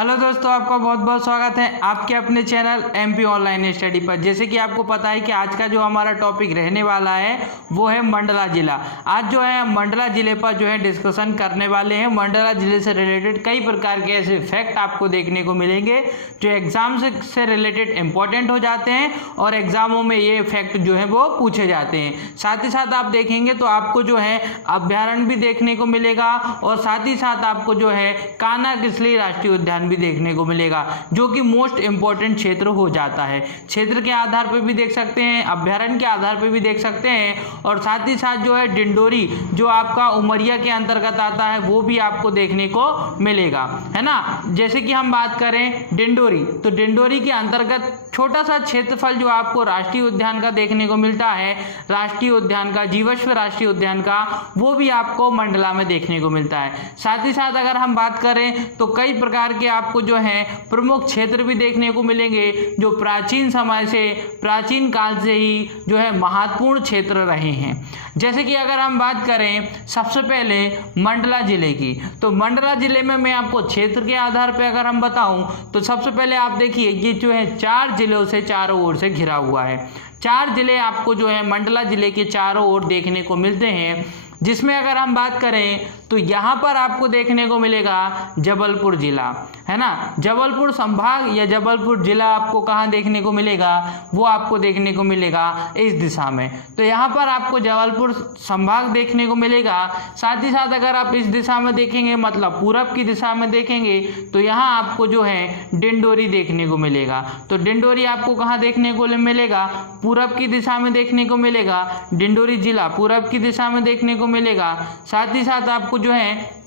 Hello दोस्तों, आपका बहुत बहुत स्वागत है आपके अपने चैनल एमपी ऑनलाइन स्टडी पर। जैसे कि आपको पता है कि आज का जो हमारा टॉपिक रहने वाला है वो है मंडला जिला। आज जो है मंडला जिले पर जो है डिस्कशन करने वाले हैं। मंडला जिले से रिलेटेड कई प्रकार के ऐसे फैक्ट आपको देखने को मिलेंगे जो एग्जाम से रिलेटेड इंपॉर्टेंट हो जाते हैं और एग्जामों में ये फैक्ट जो है वो पूछे जाते हैं। साथ ही साथ आप देखेंगे तो आपको जो है अभ्यारण्य भी देखने को मिलेगा और साथ ही साथ आपको जो है कान्हा किसली राष्ट्रीय उद्यान भी देखने को मिलेगा, जो कि मोस्ट इंपॉर्टेंट क्षेत्र हो जाता है। क्षेत्र के आधार पर भी देख सकते हैं, अभ्यारण्य के आधार पर भी देख सकते हैं और साथ ही साथ जो है डिंडोरी जो आपका उमरिया के अंतर्गत आता है वो भी आपको देखने को मिलेगा, है ना। जैसे कि हम बात करें डिंडोरी, तो डिंडोरी के अंतर्गत छोटा सा क्षेत्रफल जो आपको राष्ट्रीय उद्यान का देखने को मिलता है, राष्ट्रीय उद्यान का, जीवाश्म राष्ट्रीय उद्यान का, वो भी आपको मंडला में देखने को मिलता है। साथ ही साथ अगर हम बात करें तो कई प्रकार के आपको जो है प्रमुख क्षेत्र भी देखने को मिलेंगे जो प्राचीन समय से, प्राचीन काल से ही जो है महत्वपूर्ण क्षेत्र रहे हैं। जैसे कि अगर हम बात करें सबसे पहले मंडला जिले की, तो मंडला जिले में मैं आपको क्षेत्र के आधार पर अगर हम बताऊं तो सबसे पहले आप देखिए ये जो है 4 जिलों से चारों ओर से घिरा हुआ है। 4 जिले आपको जो है मंडला जिले के चारों ओर देखने को मिलते हैं, जिसमें अगर हम बात करें तो यहाँ पर आपको देखने को मिलेगा जबलपुर जिला, है ना। जबलपुर संभाग या जबलपुर जिला आपको कहाँ देखने को मिलेगा, वो आपको देखने को मिलेगा इस दिशा में। तो यहाँ पर आपको जबलपुर संभाग देखने को मिलेगा। साथ ही साथ अगर आप इस दिशा में देखेंगे, मतलब पूरब की दिशा में देखेंगे, तो यहाँ आपको जो है डिंडोरी देखने को मिलेगा। तो डिंडोरी आपको कहाँ देखने को मिलेगा, पूरब की दिशा में देखने को मिलेगा। डिंडोरी जिला पूरब की दिशा में देखने को मिलेगा। साथ ही साथ आपको जो है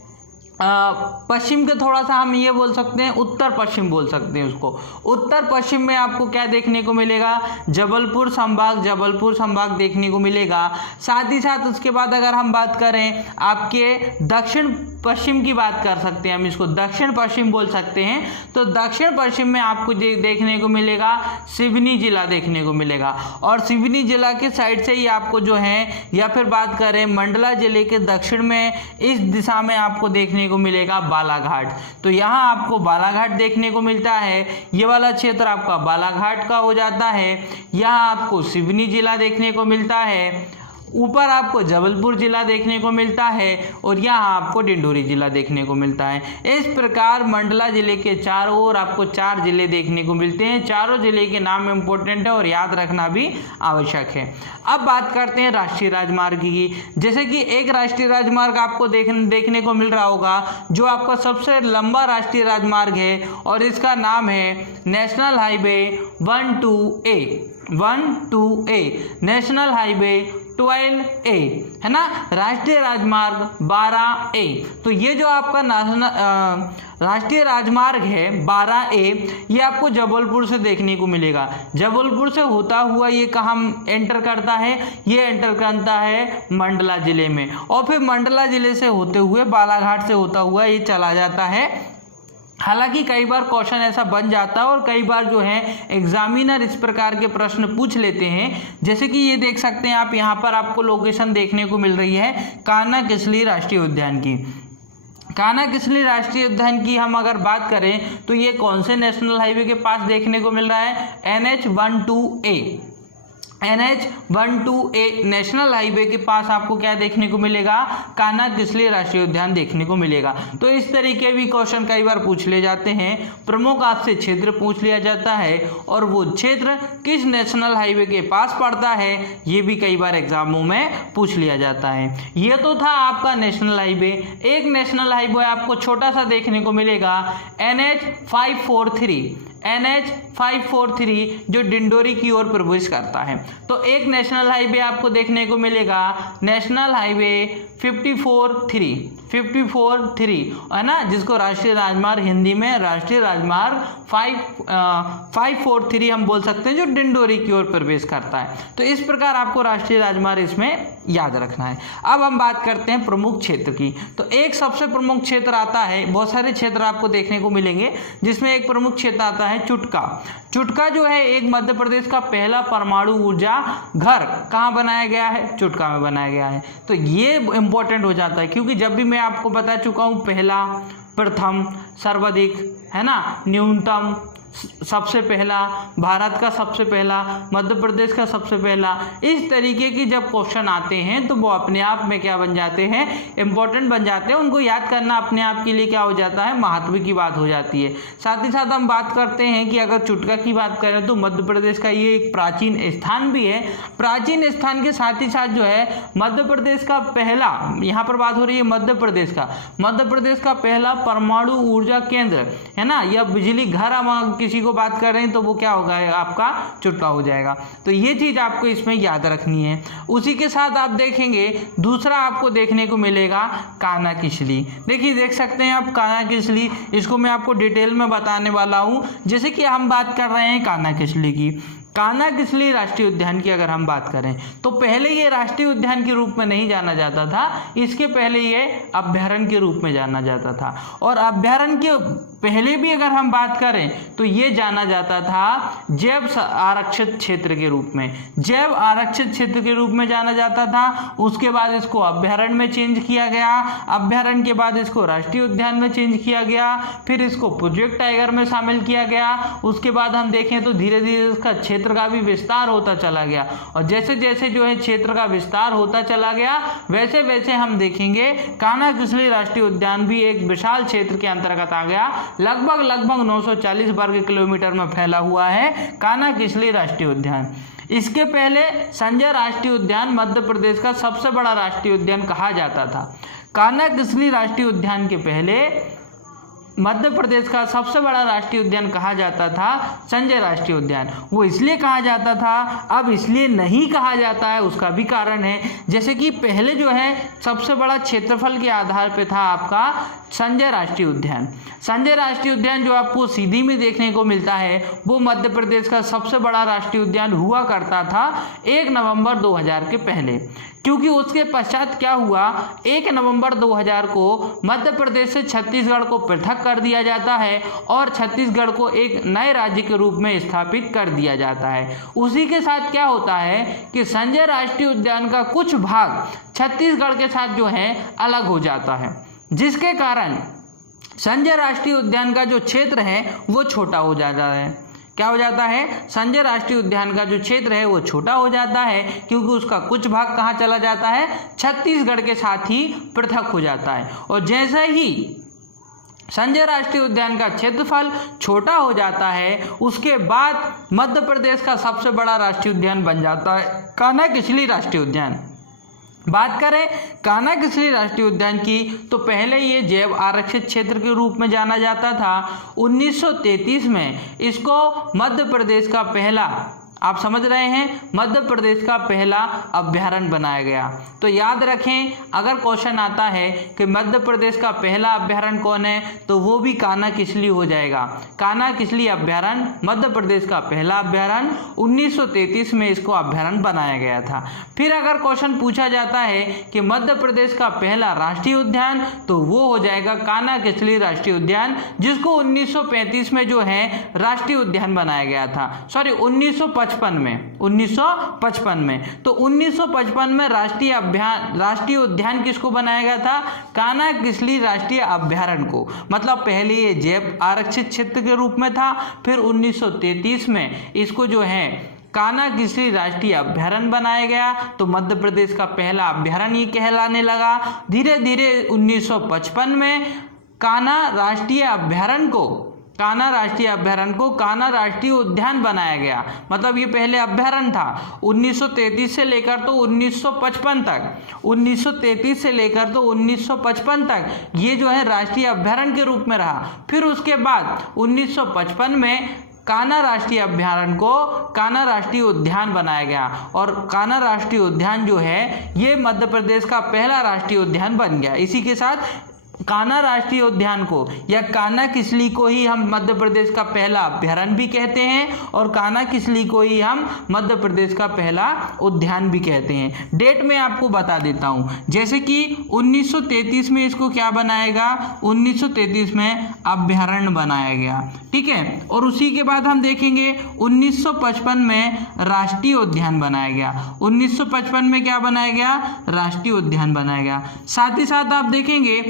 पश्चिम के थोड़ा सा हम ये बोल सकते हैं, उत्तर पश्चिम बोल सकते हैं उसको। उत्तर पश्चिम में आपको क्या देखने को मिलेगा, जबलपुर संभाग देखने को मिलेगा। साथ ही साथ उसके बाद अगर हम बात करें आपके दक्षिण पश्चिम की बात कर सकते हैं, हम इसको दक्षिण पश्चिम बोल सकते हैं। तो दक्षिण पश्चिम में आपको देखने को मिलेगा सिवनी जिला देखने को मिलेगा और सिवनी जिला के साइड से ही आपको जो है, या फिर बात करें मंडला जिले के दक्षिण में इस दिशा में आपको देखने को मिलेगा बालाघाट। तो यहाँ आपको बालाघाट देखने को मिलता है। ये वाला क्षेत्र आपका बालाघाट का हो जाता है। यहाँ आपको सिवनी जिला देखने को मिलता है, ऊपर आपको जबलपुर जिला देखने को मिलता है और यहाँ आपको डिंडोरी जिला देखने को मिलता है। इस प्रकार मंडला जिले के चारों ओर आपको 4 जिले देखने को मिलते हैं। चारों जिले के नाम इंपॉर्टेंट है और याद रखना भी आवश्यक है। अब बात करते हैं राष्ट्रीय राजमार्ग की। जैसे कि एक राष्ट्रीय राजमार्ग आपको देखने को मिल रहा होगा जो आपका सबसे लंबा राष्ट्रीय राजमार्ग है और इसका नाम है national highway 12A, national highway 12A, है ना, राष्ट्रीय राजमार्ग 12A। तो ये जो आपका राष्ट्रीय राजमार्ग है 12A, ये आपको जबलपुर से देखने को मिलेगा। जबलपुर से होता हुआ ये कहाँ एंटर करता है, ये एंटर करता है मंडला जिले में और फिर मंडला जिले से होते हुए बालाघाट से होता हुआ ये चला जाता है। हालांकि कई बार क्वेश्चन ऐसा बन जाता है और कई बार जो है एग्जामिनर इस प्रकार के प्रश्न पूछ लेते हैं। जैसे कि ये देख सकते हैं आप, यहाँ पर आपको लोकेशन देखने को मिल रही है कान्हा किसली राष्ट्रीय उद्यान की। कान्हा किसली राष्ट्रीय उद्यान की हम अगर बात करें तो ये कौन से नेशनल हाईवे के पास देखने को मिल रहा है, NH-12A नेशनल हाईवे के पास आपको क्या देखने को मिलेगा, कान्हा किसली राष्ट्रीय उद्यान देखने को मिलेगा। तो इस तरीके भी क्वेश्चन कई बार पूछ ले जाते हैं। प्रमुख आपसे क्षेत्र पूछ लिया जाता है और वो क्षेत्र किस नेशनल हाईवे के पास पड़ता है ये भी कई बार एग्जामों में पूछ लिया जाता है। ये तो था आपका नेशनल हाईवे। एक नेशनल हाईवे आपको छोटा सा देखने को मिलेगा NH-543 जो डिंडोरी की ओर प्रवेश करता है। तो एक नेशनल हाईवे आपको देखने को मिलेगा नेशनल हाईवे 54-3, है ना, जिसको राष्ट्रीय राजमार्ग हिंदी में राष्ट्रीय राजमार्ग 543 हम बोल सकते हैं, जो डिंडोरी की ओर प्रवेश करता है। तो इस प्रकार आपको राष्ट्रीय राजमार्ग इसमें याद रखना है। अब हम बात करते हैं प्रमुख क्षेत्र की। तो एक सबसे प्रमुख क्षेत्र आता है, बहुत सारे क्षेत्र आपको देखने को मिलेंगे जिसमें एक प्रमुख क्षेत्र आता है चुटका। चुटका जो है एक मध्य प्रदेश का पहला परमाणु ऊर्जा घर कहाँ बनाया गया है, चुटका में बनाया गया है। तो ये इंपॉर्टेंट हो जाता है क्योंकि जब भी मैं आपको बता चुका हूँ पहला, प्रथम, सर्वाधिक, है ना, न्यूनतम, सबसे पहला, भारत का सबसे पहला, मध्य प्रदेश का सबसे पहला, इस तरीके की जब क्वेश्चन आते हैं तो वो अपने आप में क्या बन जाते हैं, इंपॉर्टेंट बन जाते हैं। उनको याद करना अपने आप के लिए क्या हो जाता है, महत्व की बात हो जाती है। साथ ही साथ हम बात करते हैं कि अगर चुटका की बात करें तो मध्य प्रदेश का ये एक प्राचीन स्थान भी है। प्राचीन स्थान के साथ ही साथ जो है मध्य प्रदेश का पहला, यहाँ पर बात हो रही है मध्य प्रदेश का पहला परमाणु ऊर्जा केंद्र, है ना, या बिजली घर किसी को बात कर रहे हैं तो वो क्या होगा, आपका चुटका हो जाएगा। तो ये चीज आपको इसमें याद रखनी है। उसी के साथ आप देखेंगे दूसरा आपको देखने को मिलेगा कान्हा किसली। देखिए, देख सकते हैं आप कान्हा किसली, इसको मैं आपको डिटेल में बताने वाला हूं। जैसे कि हम बात कर रहे हैं कान्हा किसली की, कान्हा किसली राष्ट्रीय उद्यान की अगर हम बात करें तो पहले ये राष्ट्रीय उद्यान के रूप में नहीं जाना जाता था, इसके पहले ये अभ्यारण्य के रूप में जाना जाता था। और अभ्यारण्य के पहले भी अगर हम बात करें तो ये जाना जाता था जैव आरक्षित क्षेत्र के रूप में, जैव आरक्षित क्षेत्र के रूप में जाना जाता था। उसके बाद इसको अभ्यारण्य में चेंज किया गया, अभ्यारण्य के बाद इसको राष्ट्रीय उद्यान में चेंज किया गया, फिर इसको प्रोजेक्ट टाइगर में शामिल किया गया। उसके बाद हम देखें तो धीरे धीरे इसका क्षेत्र का भी विस्तार होता चला गया, और जैसे जैसे जो है क्षेत्र का विस्तार होता चला गया वैसे वैसे हम देखेंगे कान्हा किसली राष्ट्रीय उद्यान भी एक विशाल क्षेत्र के अंतर्गत आ गया। लगभग 940 वर्ग किलोमीटर में फैला हुआ है कान्हा किसली राष्ट्रीय उद्यान। इसके पहले संजय राष्ट्रीय उद्यान मध्य प्रदेश का सबसे बड़ा राष्ट्रीय उद्यान कहा जाता था। कान्हा किसली राष्ट्रीय उद्यान के पहले मध्य प्रदेश का सबसे बड़ा राष्ट्रीय उद्यान कहा जाता था संजय राष्ट्रीय उद्यान। वो इसलिए कहा जाता था, अब इसलिए नहीं कहा जाता है, उसका भी कारण है। जैसे कि पहले जो है सबसे बड़ा क्षेत्रफल के आधार पे था आपका संजय राष्ट्रीय उद्यान। संजय राष्ट्रीय उद्यान जो आपको सीधी में देखने को मिलता है वो मध्य प्रदेश का सबसे बड़ा राष्ट्रीय उद्यान हुआ करता था 1 नवंबर 2000 के पहले, क्योंकि उसके पश्चात क्या हुआ, 1 नवंबर 2000 को मध्य प्रदेश से छत्तीसगढ़ को पृथक कर दिया जाता है और छत्तीसगढ़ को एक नए राज्य के रूप में स्थापित कर दिया जाता है। उसी के साथ क्या होता है कि संजय राष्ट्रीय उद्यान का कुछ भाग छत्तीसगढ़ के साथ जो है अलग हो जाता है, जिसके कारण संजय राष्ट्रीय उद्यान का जो क्षेत्र है वो छोटा हो जाता है। क्या हो जाता है, संजय राष्ट्रीय उद्यान का जो क्षेत्र है वो छोटा हो जाता है, क्योंकि उसका कुछ भाग कहाँ चला जाता है, छत्तीसगढ़ के साथ ही पृथक हो जाता है। और जैसे ही संजय राष्ट्रीय उद्यान का क्षेत्रफल छोटा हो जाता है उसके बाद मध्य प्रदेश का सबसे बड़ा राष्ट्रीय उद्यान बन जाता है कान्हा किसली राष्ट्रीय उद्यान। बात करें कान्हा किसली राष्ट्रीय उद्यान की तो पहले ये जैव आरक्षित क्षेत्र के रूप में जाना जाता था। 1933 में इसको मध्य प्रदेश का पहला, आप समझ रहे हैं, मध्य प्रदेश का पहला अभ्यारण्य बनाया गया। तो याद रखें, अगर क्वेश्चन आता है कि मध्य प्रदेश का पहला अभ्यारण्य कौन है तो वो भी कान्हा किसली हो जाएगा। कान्हा किसली अभ्यारण्य मध्य प्रदेश का पहला अभ्यारण्य, 1933 में इसको अभ्यारण्य बनाया गया था। फिर अगर क्वेश्चन पूछा जाता है कि मध्य प्रदेश का पहला राष्ट्रीय उद्यान तो वो हो जाएगा कान्हा किसली राष्ट्रीय उद्यान, जिसको 1935 में जो है राष्ट्रीय उद्यान बनाया गया था। सॉरी 1955 में। तो 1955 में राष्ट्रीय उद्यान किसको बनाया गया था, कान्हा किसली राष्ट्रीय अभ्यारण्य को। मतलब पहले ये जैव आरक्षित क्षेत्र के रूप में था, फिर 1933 में इसको जो है कान्हा किसली राष्ट्रीय अभ्यारण्य बनाया गया। तो मध्य प्रदेश का पहला अभ्यारण्य ये कहलाने लगा। धीरे धीरे 1955 में कान्हा राष्ट्रीय अभ्यारण्य को कान्हा राष्ट्रीय उद्यान बनाया गया। मतलब ये पहले अभ्यारण्य था। 1933 से लेकर तो 1955 तक ये जो है राष्ट्रीय अभ्यारण्य के रूप में रहा। फिर उसके बाद 1955 में कान्हा राष्ट्रीय अभ्यारण्य को कान्हा राष्ट्रीय उद्यान बनाया गया, और कान्हा राष्ट्रीय उद्यान जो है ये मध्य प्रदेश का पहला राष्ट्रीय उद्यान बन गया। इसी के साथ कान्हा राष्ट्रीय उद्यान को या कान्हा किसली को ही हम मध्य प्रदेश का पहला अभ्यारण्य भी कहते हैं, और कान्हा किसली को ही हम मध्य प्रदेश का पहला उद्यान भी कहते हैं। डेट में आपको बता देता हूं, जैसे कि 1933 में इसको क्या बनाएगा, 1933 में अभ्यारण्य बनाया गया, ठीक है। और उसी के बाद हम देखेंगे 1955 में राष्ट्रीय उद्यान बनाया गया। 1955 में क्या बनाया गया, राष्ट्रीय उद्यान बनाया गया। साथ ही साथ आप देखेंगे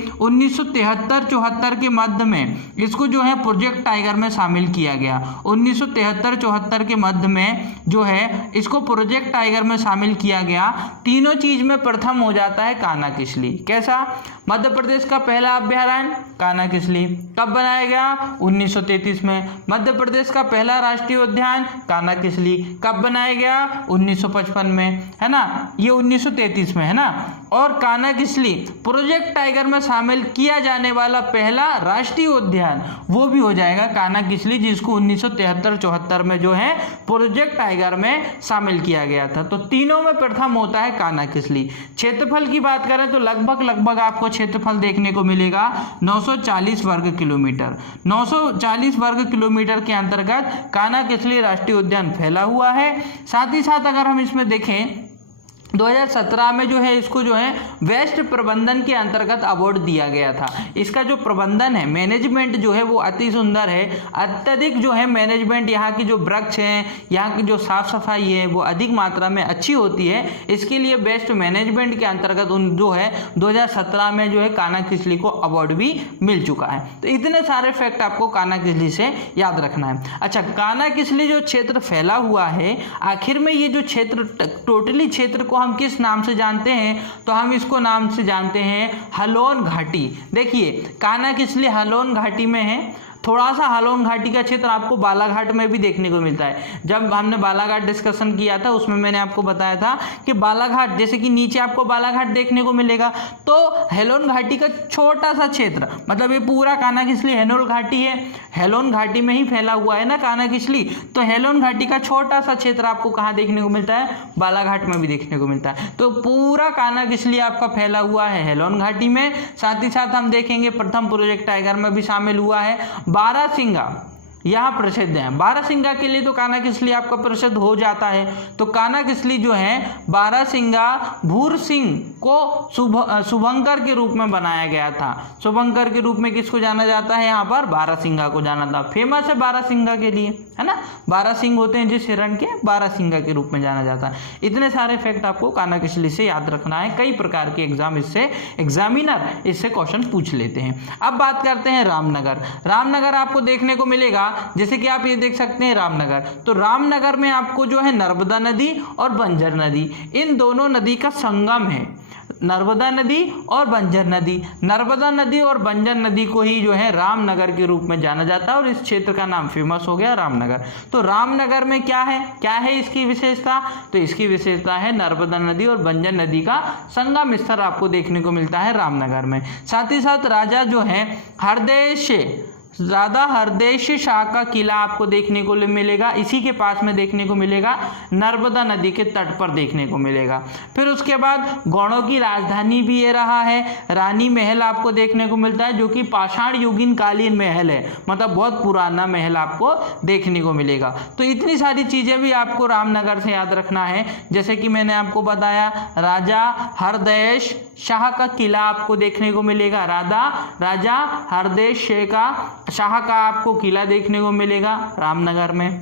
1973-74 के मध्य में इसको जो है प्रोजेक्ट टाइगर में शामिल किया गया। 1973-74 के मध्य में जो है इसको प्रोजेक्ट टाइगर में शामिल किया गया। तीनों चीज में प्रथम हो जाता है कानाकिसली। कैसा? मध्य प्रदेश का पहला अभयारण्य कानाकिसली कब बनाया गया? 1933 में। मध्य प्रदेश का पहला राष्ट्रीय उद्यान कानाकिसली कब बनाया गया? 1955 में, है ना, ये 1933 में, है ना। और कानाकिसली प्रोजेक्ट टाइगर में शामिल किया जाने वाला पहला राष्ट्रीय उद्यान वो भी हो जाएगा कानाकिसली, जिसको 1973-74 में जो है प्रोजेक्ट टाइगर में शामिल किया गया था। तो तीनों में प्रथम होता है कानाकिसली। क्षेत्रफल की बात करें तो लगभग आपको क्षेत्रफल देखने को मिलेगा 940 वर्ग किलोमीटर। 940 वर्ग किलोमीटर के अंतर्गत कानाकिसली राष्ट्रीय उद्यान फैला हुआ है। साथ ही साथ अगर हम इसमें देखें 2017 में जो है इसको जो है वेस्ट प्रबंधन के अंतर्गत अवार्ड दिया गया था। इसका जो प्रबंधन है, मैनेजमेंट जो है वो अति सुंदर है। अत्यधिक जो है मैनेजमेंट, यहाँ की जो वृक्ष हैं, यहाँ की जो साफ सफाई है वो अधिक मात्रा में अच्छी होती है। इसके लिए बेस्ट मैनेजमेंट के अंतर्गत उन जो है 2017 में जो है कानाकिसली को अवार्ड भी मिल चुका है। तो इतने सारे फैक्ट आपको कानाकिसली से याद रखना है। अच्छा, कानाकिसली जो क्षेत्र फैला हुआ है, आखिर में ये जो क्षेत्र टोटली क्षेत्र को हम किस नाम से जानते हैं? तो हम इसको नाम से जानते हैं हलोन घाटी। देखिए कानाकिसली हलोन घाटी में है। थोड़ा सा हलोन घाटी का क्षेत्र आपको बालाघाट में भी देखने को मिलता है। जब हमने बालाघाट डिस्कशन किया था उसमें मैंने आपको बताया था कि बालाघाट, जैसे कि नीचे आपको बालाघाट देखने को मिलेगा, तो हेलोन घाटी का छोटा सा क्षेत्र, मतलब ये पूरा कानाकिसली हेलोन घाटी है, हेलोन घाटी में ही फैला हुआ है ना कानाकिसली। तो हेलोन घाटी का छोटा सा क्षेत्र आपको कहाँ देखने को मिलता है? बालाघाट में भी देखने को मिलता है। तो पूरा कानाकिसली आपका फैला हुआ है हेलोन घाटी में। साथ ही साथ हम देखेंगे प्रथम प्रोजेक्ट टाइगर में भी शामिल हुआ है। बारहसिंगा यहाँ प्रसिद्ध है। बारहसिंगा के लिए तो कानाकिसली आपका प्रसिद्ध हो जाता है। तो कानाकिसली जो है बारहसिंगा भूर सिंह को शुभंकर के रूप में बनाया गया था। शुभंकर के रूप में किसको जाना जाता है? यहाँ पर बारहसिंगा को जाना था। फेमस है बारहसिंगा के लिए, है ना। बारह सिंह होते हैं जिस हिरण के, बारहसिंगा के रूप में जाना जाता है। इतने सारे फैक्ट आपको कानाकिसली से याद रखना है। कई प्रकार के एग्जाम इससे, एग्जामिनर इससे क्वेश्चन पूछ लेते हैं। अब बात करते हैं रामनगर। रामनगर आपको देखने को मिलेगा, जैसे कि आप ये देख सकते हैं रामनगर। तो रामनगर में आपको जो है नर्मदा नदी और बंजर नदी, इन दोनों नदी का संगम है। नर्मदा नदी और बंजर नदी, नर्मदा नदी और बंजर नदी को ही जो है रामनगर के रूप में जाना जाता है और इस क्षेत्र का नाम फेमस हो गया रामनगर। तो रामनगर में क्या है इसकी विशेषता? तो इसकी विशेषता है नर्मदा नदी और बंजर नदी का संगम स्थल आपको देखने को मिलता है रामनगर में। साथ ही साथ राजा जो है हरदेश शाह का किला आपको देखने को मिलेगा, इसी के पास में देखने को मिलेगा, नर्मदा नदी के तट पर देखने को मिलेगा। फिर उसके बाद गौड़ों की राजधानी भी ये रहा है। रानी महल आपको देखने को मिलता है, जो कि पाषाण युगीन कालीन महल है, मतलब बहुत पुराना महल आपको देखने को मिलेगा। तो इतनी सारी चीजें भी आपको रामनगर से याद रखना है। जैसे कि मैंने आपको बताया, राजा हरदेश शाह का किला आपको देखने को मिलेगा, राजा हरदेश शाह का आपको किला देखने को मिलेगा रामनगर में,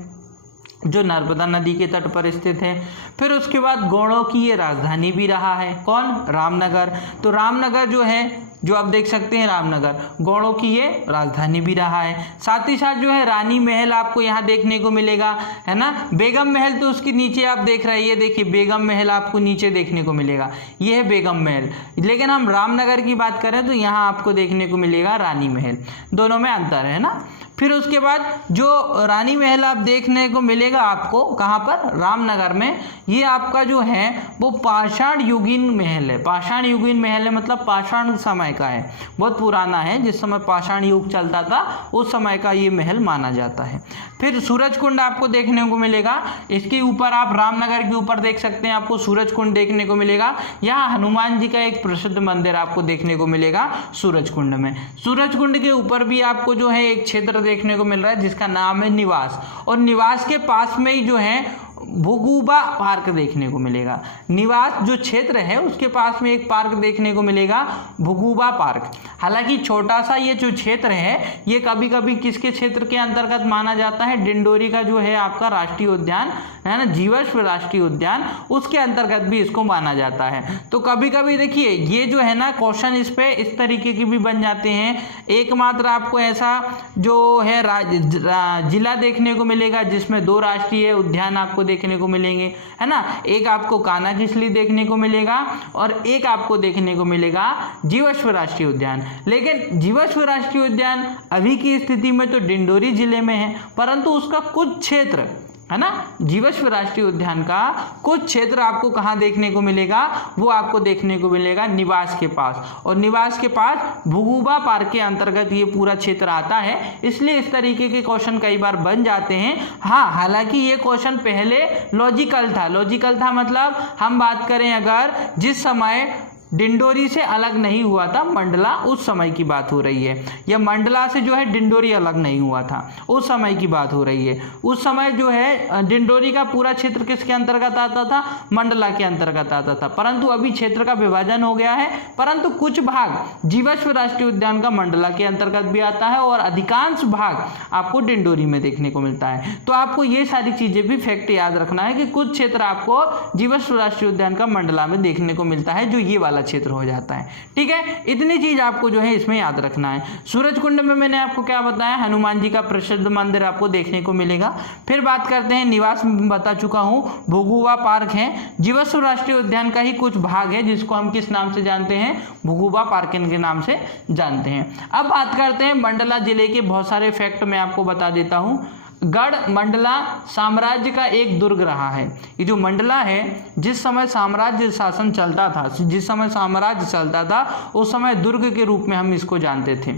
जो नर्मदा नदी के तट पर स्थित है। फिर उसके बाद गौड़ों की ये राजधानी भी रहा है, कौन? रामनगर। तो रामनगर जो है, जो आप देख सकते हैं रामनगर, गौड़ों की ये राजधानी भी रहा है। साथ ही साथ जो है रानी महल आपको यहाँ देखने को मिलेगा, है ना। बेगम महल तो उसके नीचे आप देख रहे हैं, ये देखिए बेगम महल आपको नीचे देखने को मिलेगा, ये है बेगम महल। लेकिन हम रामनगर की बात करें तो यहाँ आपको देखने को मिलेगा रानी महल, दोनों में अंतर है ना। फिर उसके बाद जो रानी महल आप देखने को मिलेगा आपको कहाँ पर? रामनगर में। ये आपका जो है वो पाषाण युगीन महल है। पाषाण युगीन महल है मतलब पाषाण समय का है, बहुत पुराना है। जिस समय पाषाण युग चलता था उस समय का ये महल माना जाता है। फिर सूरजकुंड आपको देखने को मिलेगा, इसके ऊपर आप रामनगर के ऊपर देख सकते हैं, आपको सूरजकुंड देखने को मिलेगा। यहाँ हनुमान जी का एक प्रसिद्ध मंदिर आपको देखने को मिलेगा सूरजकुंड में। सूरजकुंड के ऊपर भी आपको जो है एक क्षेत्र देखने को मिल रहा है जिसका नाम है निवास, और निवास के पास में ही जो है भुगुबा पार्क देखने को मिलेगा। निवास जो क्षेत्र है उसके पास में एक पार्क देखने को मिलेगा, भुगुबा पार्क। हालांकि छोटा सा ये जो क्षेत्र है ये कभी कभी किसके क्षेत्र के अंतर्गत माना जाता है, डिंडोरी का जो है आपका राष्ट्रीय उद्यान है ना, जीवाश्म राष्ट्रीय उद्यान, उसके अंतर्गत भी इसको माना जाता है। तो कभी कभी देखिए ये जो है ना क्वेश्चन इस पे इस तरीके की भी बन जाते हैं। एकमात्र आपको ऐसा जो है जिला देखने को मिलेगा जिसमें 2 राष्ट्रीय उद्यान आपको देखने को मिलेंगे, है ना। एक आपको कान्हा-किसली देखने को मिलेगा और एक आपको देखने को मिलेगा जीवाश्म राष्ट्रीय उद्यान। लेकिन जीवाश्म राष्ट्रीय उद्यान अभी की स्थिति में तो डिंडोरी जिले में है, परंतु उसका कुछ क्षेत्र है ना, जीवाश्म राष्ट्रीय उद्यान का कुछ क्षेत्र आपको कहाँ देखने को मिलेगा, वो आपको देखने को मिलेगा निवास के पास। और निवास के पास भुगुबा पार्क के अंतर्गत ये पूरा क्षेत्र आता है, इसलिए इस तरीके के क्वेश्चन कई बार बन जाते हैं। हाँ, हालांकि ये क्वेश्चन पहले लॉजिकल था मतलब हम बात करें अगर जिस समय डिंडोरी से अलग नहीं हुआ था मंडला, उस समय की बात हो रही है, या मंडला से जो है डिंडोरी अलग नहीं हुआ था उस समय की बात हो रही है। उस समय जो है डिंडोरी का पूरा क्षेत्र किसके अंतर्गत आता था, मंडला के अंतर्गत आता था, परंतु अभी क्षेत्र का विभाजन हो गया है। परंतु कुछ भाग जीवाश्म राष्ट्रीय उद्यान का मंडला के अंतर्गत भी आता है और अधिकांश भाग आपको डिंडोरी में देखने को मिलता है। तो आपको ये सारी चीजें भी फैक्ट याद रखना है कि कुछ क्षेत्र आपको जीवाश्म राष्ट्रीय उद्यान का मंडला में देखने को मिलता है, जो ये वाला क्षेत्र हो जाता है। ठीक है, इतनी चीज आपको जो है इसमें याद रखना है। सूरजकुंड में मैंने आपको क्या बताया, हनुमान जी का प्रसिद्ध मंदिर आपको देखने को मिलेगा। फिर बात करते हैं निवास में बता चुका हूं, भुगुबा पार्क है, जीवाश्म राष्ट्रीय उद्यान का ही कुछ भाग है जिसको हम किस नाम से जानते हैं, भुगुबा पार्क के नाम से जानते हैं। अब बात करते हैं मंडला जिले के बहुत सारे फैक्ट मैं आपको बता देता हूं। गढ़ मंडला साम्राज्य का एक दुर्ग रहा है। ये जो मंडला है, जिस समय साम्राज्य शासन चलता था, जिस समय साम्राज्य चलता था उस समय दुर्ग के रूप में हम इसको जानते थे।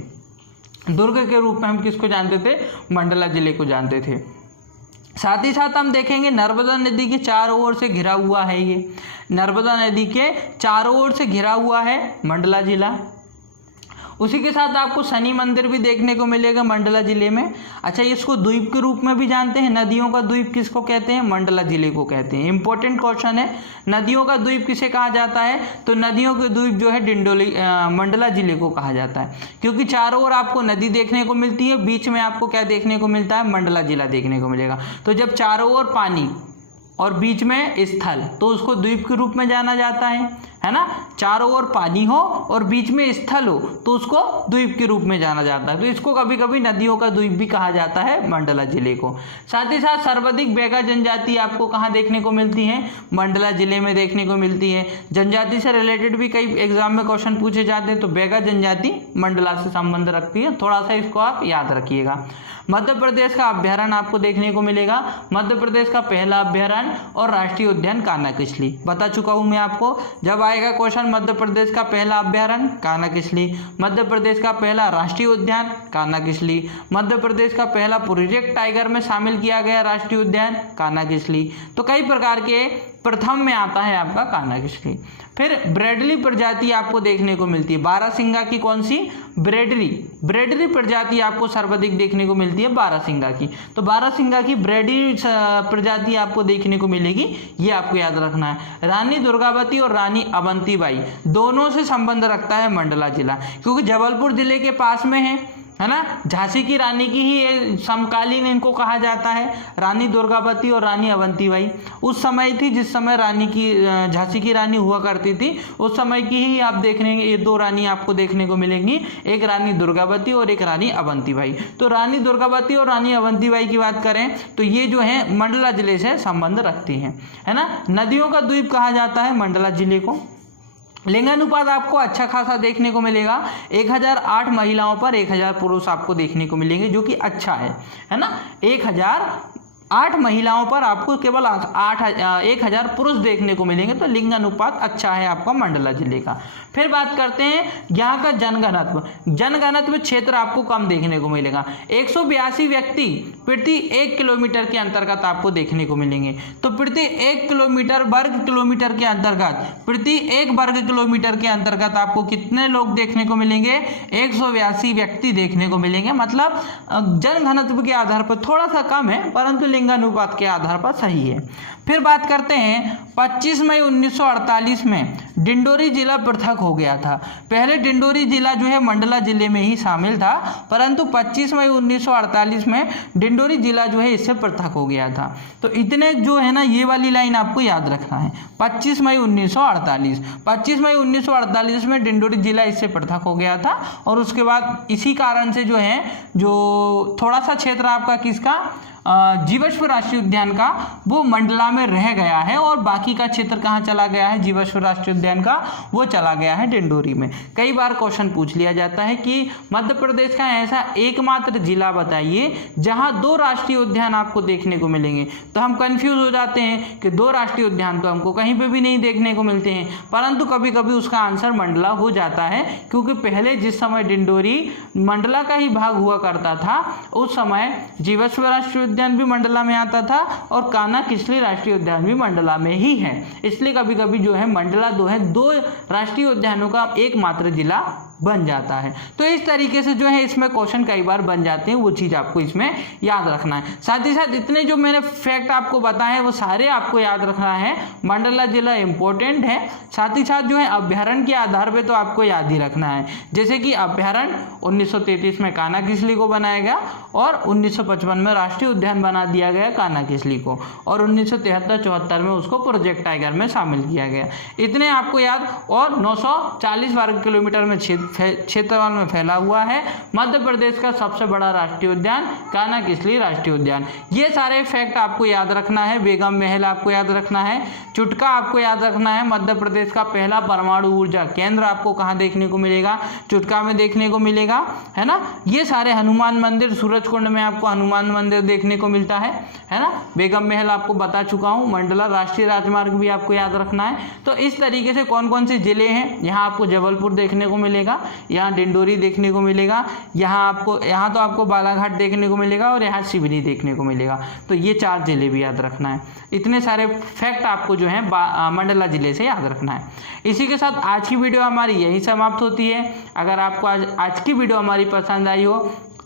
दुर्ग के रूप में हम किसको जानते थे, मंडला जिले को जानते थे। साथ ही साथ हम देखेंगे नर्मदा नदी के चारों ओर से घिरा हुआ है, ये नर्मदा नदी के चारों ओर से घिरा हुआ है मंडला जिला। उसी के साथ आपको शनि मंदिर भी देखने को मिलेगा मंडला जिले में। अच्छा, इसको द्वीप के रूप में भी जानते हैं, नदियों का द्वीप किसको कहते हैं, मंडला जिले को कहते हैं। इंपॉर्टेंट क्वेश्चन है, नदियों का द्वीप किसे कहा जाता है, तो नदियों के द्वीप जो है मंडला जिले को कहा जाता है, क्योंकि चारों ओर आपको नदी देखने को मिलती है, बीच में आपको क्या देखने को मिलता है, मंडला जिला देखने को मिलेगा। तो जब चारों ओर पानी और बीच में स्थल, तो उसको द्वीप के रूप में जाना जाता है ना। चारों ओर पानी हो और बीच में स्थल हो तो उसको द्वीप के रूप में जाना जाता है। तो इसको कभी कभी नदियों का द्वीप भी कहा जाता है मंडला जिले को। साथ ही साथ सर्वाधिक बैगा जनजाति आपको कहाँ देखने को मिलती है, मंडला जिले में देखने को मिलती है। जनजाति से रिलेटेड भी कई एग्जाम में क्वेश्चन पूछे जाते हैं, तो बैगा जनजाति मंडला से संबंध रखती है, थोड़ा सा इसको आप याद रखिएगा। मध्य प्रदेश का अभ्यारण्य आपको देखने को मिलेगा, मध्य प्रदेश का पहला अभ्यारण्य और राष्ट्रीय उद्यान कान्हा-किसली बता चुका हूं मैं आपको। जब आएगा क्वेश्चन मध्य प्रदेश का पहला अभ्यारण्य कान्हा-किसली, मध्य प्रदेश का पहला राष्ट्रीय उद्यान कान्हा-किसली, मध्य प्रदेश का पहला प्रोजेक्ट टाइगर में शामिल किया गया राष्ट्रीय उद्यान कान्हा-किसली। तो कई प्रकार के प्रथम में आता है आपका कान्हा-किसली। फिर ब्रेडली प्रजाति आपको देखने को मिलती है, बारहसिंगा की कौन सी, ब्रेडली प्रजाति आपको सर्वाधिक देखने को मिलती है बारहसिंगा की। तो बारहसिंगा की ब्रेडली प्रजाति आपको देखने को मिलेगी, ये आपको याद रखना है। रानी दुर्गावती और रानी अवंतीबाई दोनों से संबंध रखता है मंडला जिला, क्योंकि जबलपुर जिले के पास में है ना। झांसी की रानी की ही ये समकालीन इनको कहा जाता है, रानी दुर्गावती और रानी अवंतीबाई। उस समय थी जिस समय रानी की झांसी की रानी हुआ करती थी, उस समय की ही आप देखने ये दो रानी आपको देखने को मिलेंगी, एक रानी दुर्गावती और एक रानी अवंतीबाई। तो रानी दुर्गावती और रानी अवंतीबाई की बात करें तो ये जो है मंडला जिले से संबंध रखती हैं, है ना। नदियों का द्वीप कहा जाता है मंडला जिले को। लिंगानुपात आपको अच्छा खासा देखने को मिलेगा, 1008 महिलाओं पर 1000 पुरुष आपको देखने को मिलेंगे, जो कि अच्छा है ना। 1008 महिलाओं पर आपको केवल 1000 पुरुष देखने को मिलेंगे, तो लिंग अनुपात अच्छा है आपका मंडला जिले का। फिर बात करते हैं यहाँ का जनघनत्व क्षेत्र आपको कम देखने को मिलेगा, 182 व्यक्ति प्रति 1 किलोमीटर के अंतर्गत आपको देखने को मिलेंगे। तो प्रति 1 किलोमीटर वर्ग किलोमीटर के अंतर्गत, प्रति 1 वर्ग किलोमीटर के अंतर्गत आपको कितने लोग देखने को मिलेंगे, 182 व्यक्ति देखने को मिलेंगे। मतलब जनघनत्व के आधार पर थोड़ा सा कम है, परंतु लिंग अनुपात के आधार पर सही है। फिर बात करते हैं 25 मई 1948 में डिंडोरी जिला पृथक हो गया था। पहले डिंडोरी जिला जो है मंडला जिले में ही शामिल था, परंतु 25 मई 1948 में डिंडोरी जिला जो है इससे पृथक हो गया था। तो इतने जो है ना, ये वाली लाइन आपको याद रखना है। 25 मई 1948 में डिंडोरी जिला इससे पृथक हो गया था, और उसके बाद इसी कारण से जो है, जो थोड़ा सा क्षेत्र आपका किसका, जीवाश्म राष्ट्रीय उद्यान का, वो मंडला में रह गया है, और बाकी का क्षेत्र कहाँ चला गया है, जीवाश्म राष्ट्रीय उद्यान का, वो चला गया है डिंडोरी में। कई बार क्वेश्चन पूछ लिया जाता है कि मध्य प्रदेश का ऐसा एकमात्र जिला बताइए जहां 2 राष्ट्रीय उद्यान आपको देखने को मिलेंगे। तो हम कंफ्यूज हो जाते हैं कि 2 राष्ट्रीय उद्यान तो हमको कहीं पे भी नहीं देखने को मिलते हैं, परंतु कभी कभी उसका आंसर मंडला हो जाता है, क्योंकि पहले जिस समय डिंडोरी मंडला का ही भाग हुआ करता था, उस समय जीवाश्म राष्ट्रीय उद्यान भी मंडला में आता था, और कान्हा किसली राष्ट्रीय उद्यान भी मंडला में ही है। इसलिए कभी कभी जो है मंडला 2 राष्ट्रीय उद्यानों का एकमात्र जिला बन जाता है। तो इस तरीके से जो है इसमें क्वेश्चन कई बार बन जाते हैं, वो चीज़ आपको इसमें याद रखना है। साथ ही साथ इतने जो मैंने फैक्ट आपको बताए वो सारे आपको याद रखना है। मंडला जिला इंपॉर्टेंट है, साथ ही साथ जो है अभ्यारण्य के आधार पे तो आपको याद ही रखना है। जैसे कि अभ्यारण्य 1933 में कान्हा किसली को बनाया गया, और 1955 में राष्ट्रीय उद्यान बना दिया गया कान्हा किसली को, और 1973-74 में उसको प्रोजेक्ट टाइगर में शामिल किया गया। इतने आपको याद, और 940 वर्ग किलोमीटर में क्षेत्रफल में फैला हुआ है। मध्य प्रदेश का सबसे बड़ा राष्ट्रीय उद्यान कान्हा किसली राष्ट्रीय उद्यान। ये सारे फैक्ट आपको याद रखना है। बेगम महल आपको याद रखना है। चुटका आपको याद रखना है। मध्य प्रदेश का पहला परमाणु ऊर्जा केंद्र आपको कहाँ देखने को मिलेगा, चुटका में देखने को मिलेगा, है ना। ये सारे हनुमान मंदिर, सूरजकुंड में आपको हनुमान मंदिर देखने को मिलता है ना। बेगम महल आपको बता चुका हूँ। मंडला राष्ट्रीय राजमार्ग भी आपको याद रखना है। तो इस तरीके से कौन कौन से जिले हैं, यहाँ आपको जबलपुर देखने को मिलेगा, यहाँ डिंडोरी देखने को मिलेगा, यहाँ तो आपको बालाघाट देखने को मिलेगा, और यहाँ सिवनी देखने को मिलेगा। तो ये 4 जिले भी याद रखना है। इतने सारे फैक्ट आपको जो है मंडला जिले से याद रखना है। इसी के साथ आज की वीडियो हमारी यही समाप्त होती है। अगर आपको आज की वीडियो हमारी पसंद आई हो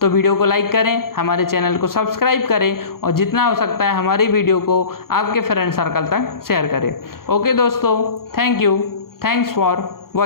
तो वीडियो को लाइक करें, हमारे चैनल को सब्सक्राइब करें, और जितना हो सकता है हमारी वीडियो को आपके फ्रेंड सर्कल तक शेयर करें। ओके दोस्तों, thank you, thanks for watching.